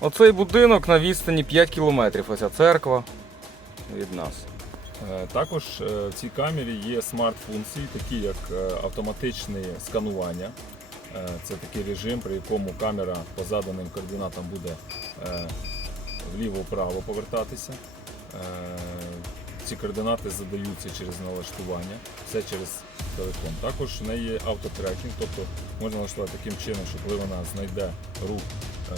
Оцей будинок на відстані 5 кілометрів. Ось церква від нас. Е, Також е, в цій камері є смарт-функції, такі як е, автоматичне сканування. Це такий режим, при якому камера по заданим координатам буде вліво-вправо повертатися. Ці координати задаються через налаштування, все через телефон. Також в неї є автотрекінг, тобто можна налаштувати таким чином, що коли вона знайде рух е,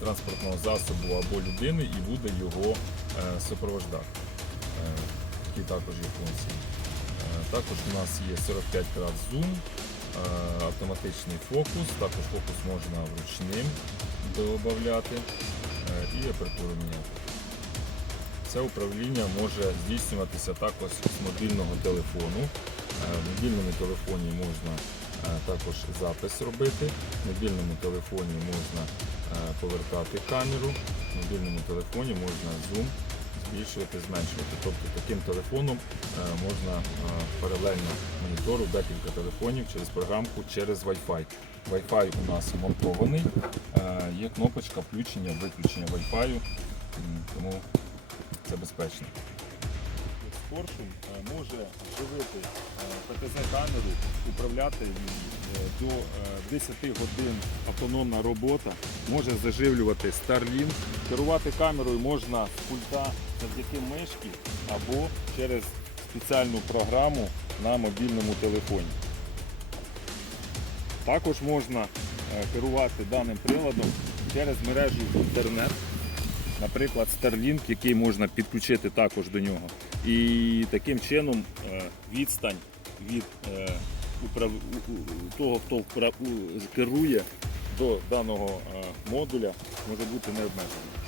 транспортного засобу або людини і буде його е, супроводжати. Е, Такі також є функції. Е, Також у нас є 45 град зум, е, автоматичний фокус, також фокус можна вручним додати е, і апертуру міняти. Це управління може здійснюватися також з мобільного телефону. Е, В мобільному телефоні можна е, також запис робити, в мобільному телефоні можна е, повертати камеру, в мобільному телефоні можна зум збільшувати, зменшувати. Тобто таким телефоном можна паралельно монітору декілька телефонів через програмку через Wi-Fi. Wi-Fi у нас монтований, є кнопочка включення, виключення Wi-Fi, тому це безпечно. Поршун е, може живити ПТЗ-камеру, управляти е, до е, 10 годин автономна робота, може заживлювати Starlink. Керувати камерою можна з пульта завдяки мишки або через спеціальну програму на мобільному телефоні. Також можна е, керувати даним приладом через мережу інтернет, наприклад, Starlink, який можна підключити також до нього. І таким чином е, відстань від е, того, хто керує до даного е, модуля, може бути необмежена.